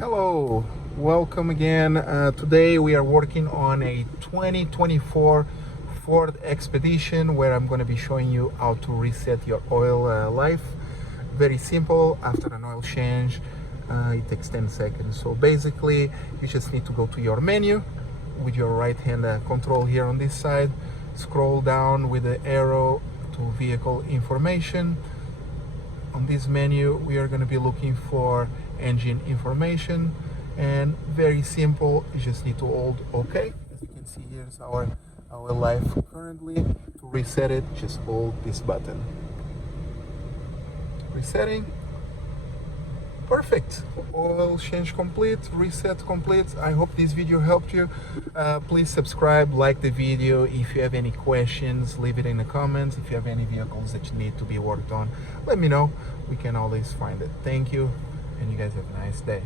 Hello, welcome again. Today we are working on a 2024 Ford Expedition where I'm going to be showing you how to reset your oil life. Very simple. After an oil change, it takes 10 seconds. So basically you just need to go to your menu with your right hand control here on this side, scroll down with the arrow to vehicle information. On this menu we are going to be looking for engine information, and very simple, you just need to hold OK. As you can see, here's our life currently. To reset it, just hold this button. Resetting. Perfect. Oil change complete, reset complete. I hope this video helped you. Please subscribe, like the video. If you have any questions, leave it in the comments. If you have any vehicles that you need to be worked on, let me know. We can always find it. Thank you, and you guys have a nice day.